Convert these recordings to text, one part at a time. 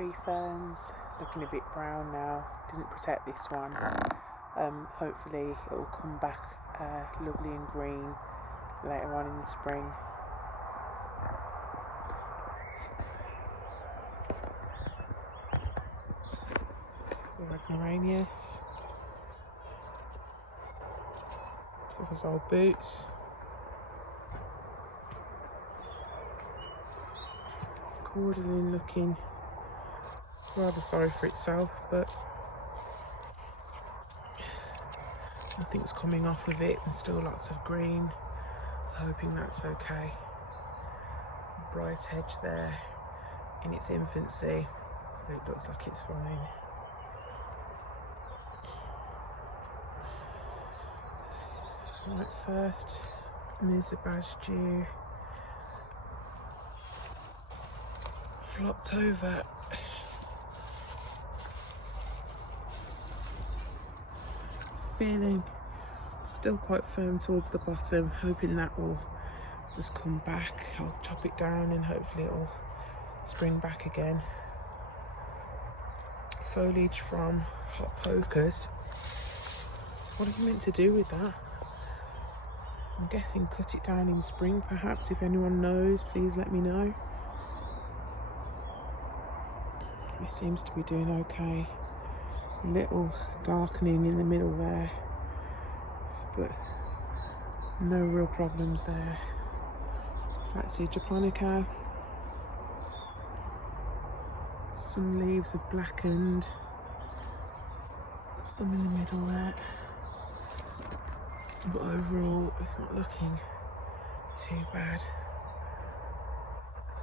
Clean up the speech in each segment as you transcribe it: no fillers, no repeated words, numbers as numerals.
tree ferns, looking a bit brown now. Didn't protect this one. Hopefully it will come back lovely and green later on in the spring. Geranius. Took his old boots. Cordyline looking rather sorry for itself, but nothing's coming off of it and still lots of green, so hoping that's okay. Bright hedge there in its infancy, but it looks like it's fine. Right, first moves the badge dew. Flopped over. Feeling still quite firm towards the bottom, hoping that will just come back. I'll chop it down and hopefully it'll spring back again. Foliage from Hot Pokers. What are you meant to do with that? I'm guessing cut it down in spring perhaps. If anyone knows, please let me know. It seems to be doing okay. Little darkening in the middle there, but no real problems there. Fatsia japonica. Some leaves have blackened. Some in the middle there. But overall, it's not looking too bad.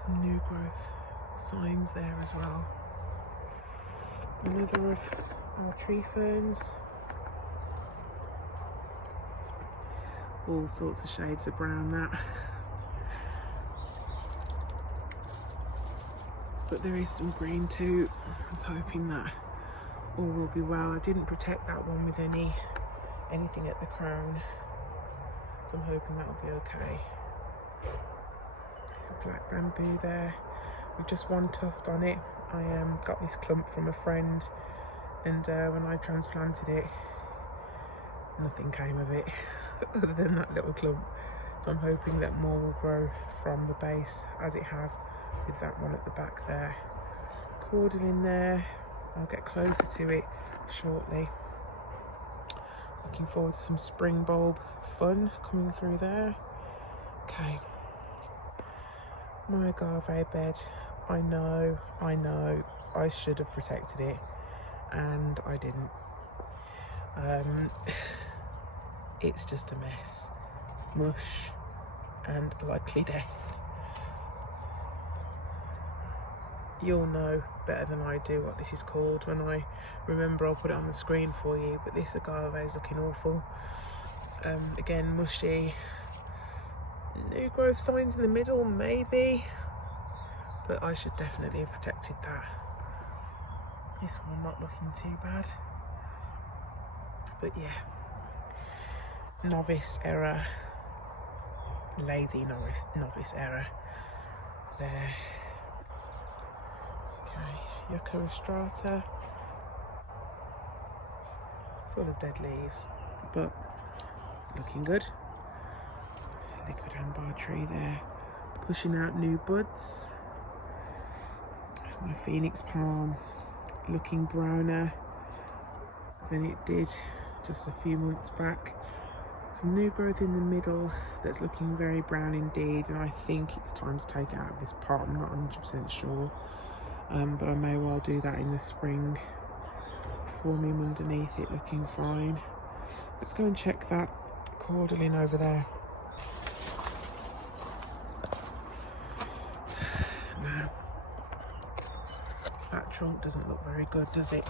Some new growth signs there as well. Another of our tree ferns. All sorts of shades of brown, that. But there is some green too. I was hoping that all will be well. I didn't protect that one with anything at the crown, so I'm hoping that will be okay. Black bamboo there with just one tuft on it. I got this clump from a friend, and when I transplanted it, nothing came of it other than that little clump. So I'm hoping that more will grow from the base, as it has with that one at the back there. Cordyline there. I'll get closer to it shortly. Looking forward to some spring bulb fun coming through there. Okay. My agave bed. I know, I should have protected it, and I didn't. It's just a mess. Mush and likely death. You'll know better than I do what this is called. When I remember, I'll put it on the screen for you, but this agave is looking awful. Again, mushy. New growth signs in the middle, maybe, but I should definitely have protected that. This one not looking too bad, but yeah, novice error, lazy novice error there. Okay, Yucca rostrata, full of dead leaves, but looking good. Liquid ambar tree there, pushing out new buds. My phoenix palm looking browner than it did just a few months back. Some new growth in the middle that's looking very brown indeed, and I think it's time to take it out of this pot. I'm not 100% sure, but I may well do that in the spring. Forming underneath it, looking fine. Let's go and check that cordyline over there. Now, that trunk doesn't look very good, does it?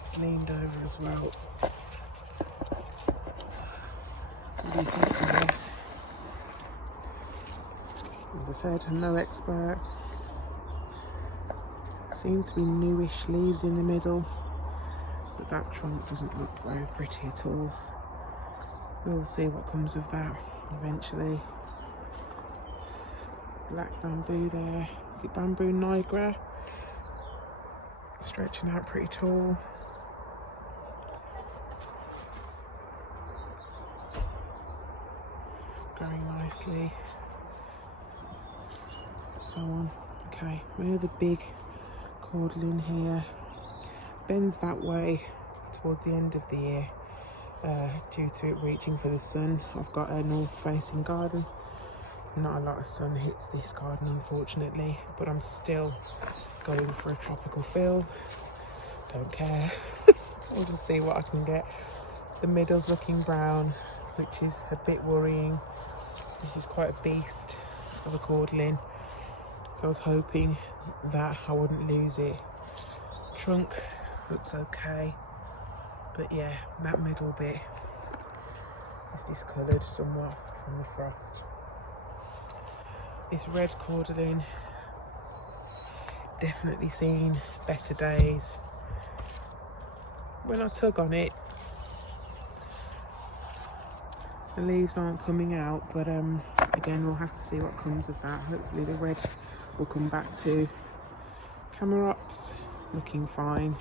It's leaned over as well. What do you think of this? As I said, I'm no expert. Seem to be newish leaves in the middle, but that trunk doesn't look very pretty at all. We'll see what comes of that eventually. Black bamboo there. Is it bamboo nigra? stretching out pretty tall. Growing nicely. So on. Okay, my other big cordling here bends that way towards the end of the year due to it reaching for the sun. I've got a north facing garden. Not a lot of sun hits this garden unfortunately, but I'm still going for a tropical feel. Don't care. I'll just see what I can get. The middle's looking brown, which is a bit worrying. This is quite a beast of a cordling, so I was hoping that I wouldn't lose it. Trunk looks okay, but yeah, that middle bit is discoloured somewhat from the frost. This red cordling, definitely seen better days. When I tug on it, the leaves aren't coming out, but again, we'll have to see what comes of that. Hopefully the red will come back too. Camerops looking fine.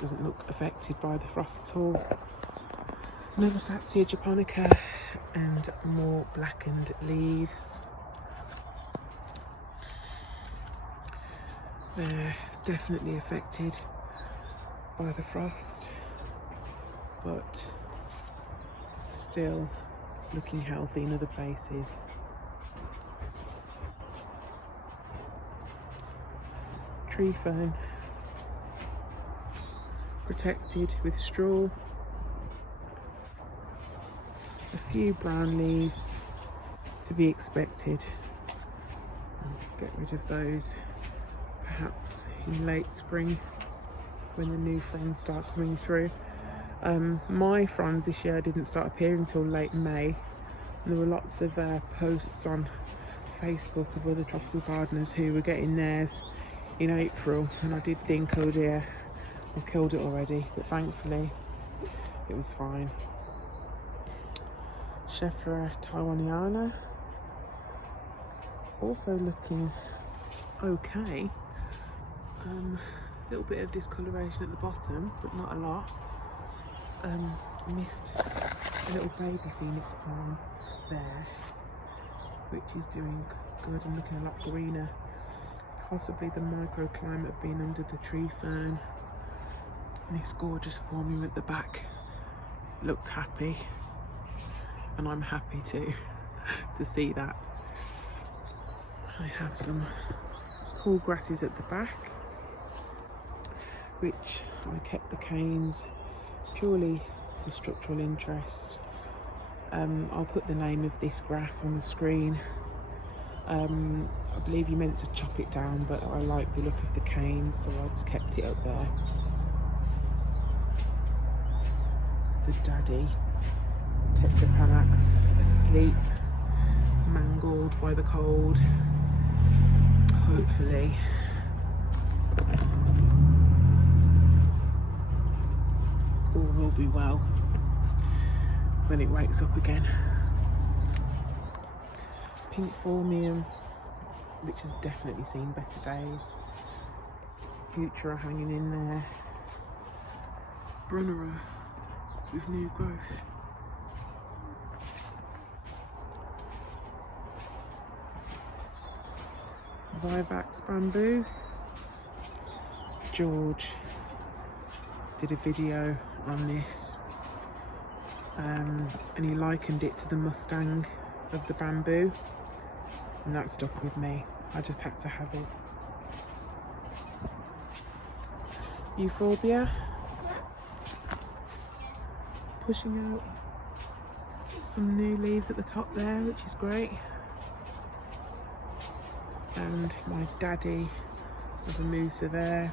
Doesn't look affected by the frost at all. Another Fatsia japonica and more blackened leaves. They're definitely affected by the frost, but still looking healthy in other places. Tree fern protected with straw. A few brown leaves to be expected. I'll get rid of those perhaps in late spring when the new fronds start coming through. My fronds this year didn't start appearing until late May. And there were lots of posts on Facebook of other tropical gardeners who were getting theirs in April, and I did think, oh dear, I've killed it already, but thankfully it was fine. Schefflera taiwaniana, also looking okay. A little bit of discoloration at the bottom, but not a lot. Missed a little baby phoenix palm there, which is doing good and looking a lot greener. Possibly the microclimate of being under the tree fern. And this gorgeous forming at the back looks happy, and I'm happy too to see that. I have some tall grasses at the back, which I kept the canes purely for structural interest. I'll put the name of this grass on the screen. I believe you meant to chop it down, but I like the look of the canes, so I just kept it up there. The daddy Tetrapanax asleep, mangled by the cold. Hopefully all will be well when it wakes up again. Pink Formium, which has definitely seen better days. Futura hanging in there. Brunnera with new growth. Vivax bamboo. George did a video on this, and he likened it to the Mustang of the bamboo, and that stuck with me. I just had to have it. Euphorbia, pushing out some new leaves at the top there, which is great. And my daddy of a Musa there.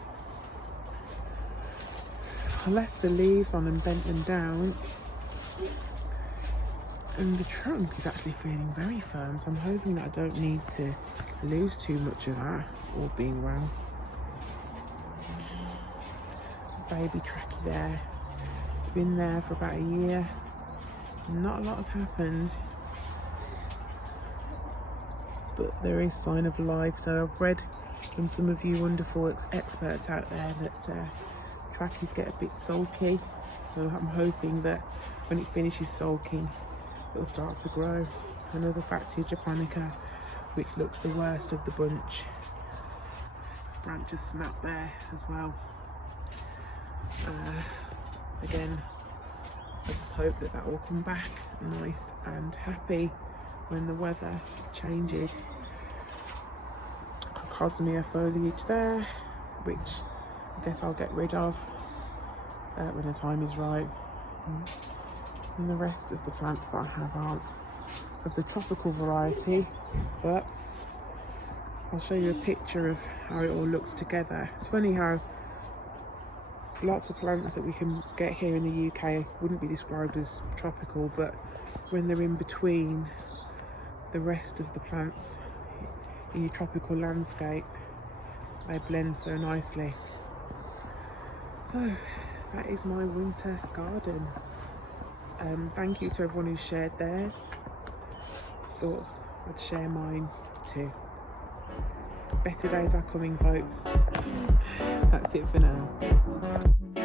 I left the leaves on and bent them down, and the trunk is actually feeling very firm, so I'm hoping that I don't need to lose too much of that, all being well. Baby Tracky there. It's been there for about a year. Not a lot has happened, but there is sign of life. So I've read from some of you wonderful experts out there that trackies get a bit sulky. So I'm hoping that when it finishes sulking, it'll start to grow. Another Fatsia japonica, which looks the worst of the bunch. Branches snap there as well. Again, I just hope that that will come back nice and happy when the weather changes. Cosmere foliage there, which I guess I'll get rid of when the time is right. And the rest of the plants that I have aren't of the tropical variety, but I'll show you a picture of how it all looks together. It's funny how lots of plants that we can get here in the UK wouldn't be described as tropical, but when they're in between the rest of the plants in your tropical landscape, they blend so nicely. So that is my winter garden. Thank you to everyone who shared theirs. Thought I'd share mine too. Better days are coming, folks. That's it for now.